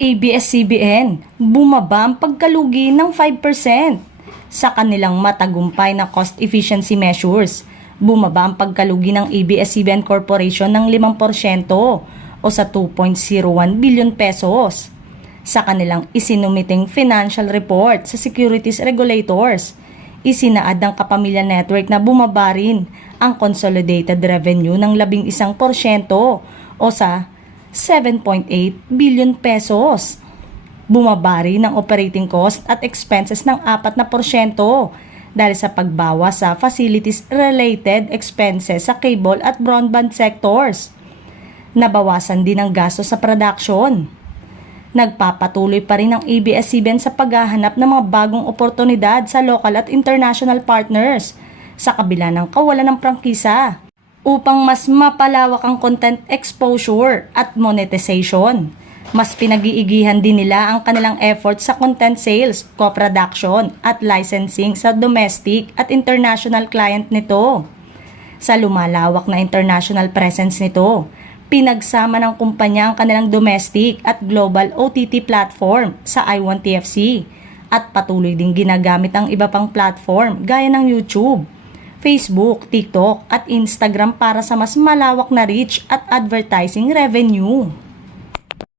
ABS-CBN, bumaba ang pagkalugi ng 5%. Sa kanilang matagumpay na cost efficiency measures, bumaba ang pagkalugi ng ABS-CBN Corporation ng 5% o sa 2.01 billion pesos. Sa kanilang isinumiting financial report sa securities regulators, isinaad ng Kapamilya Network na bumaba rin ang consolidated revenue ng 11% o sa 7.8 billion pesos. Bumaba rin ang operating cost at expenses ng 4% dahil sa pagbawas sa facilities-related expenses sa cable at broadband sectors. Nabawasan din ang gasto sa production. Nagpapatuloy pa rin ang ABS-CBN sa paghahanap ng mga bagong oportunidad sa local at international partners sa kabila ng kawalan ng prangkisa upang mas mapalawak ang content exposure at monetization. Mas pinag-iigihan din nila ang kanilang efforts sa content sales, co-production at licensing sa domestic at international client nito. Sa lumalawak na international presence nito, pinagsama ng kumpanya ang kanilang domestic at global OTT platform sa i1TFC at patuloy ding ginagamit ang iba pang platform gaya ng YouTube, Facebook, TikTok at Instagram para sa mas malawak na reach at advertising revenue.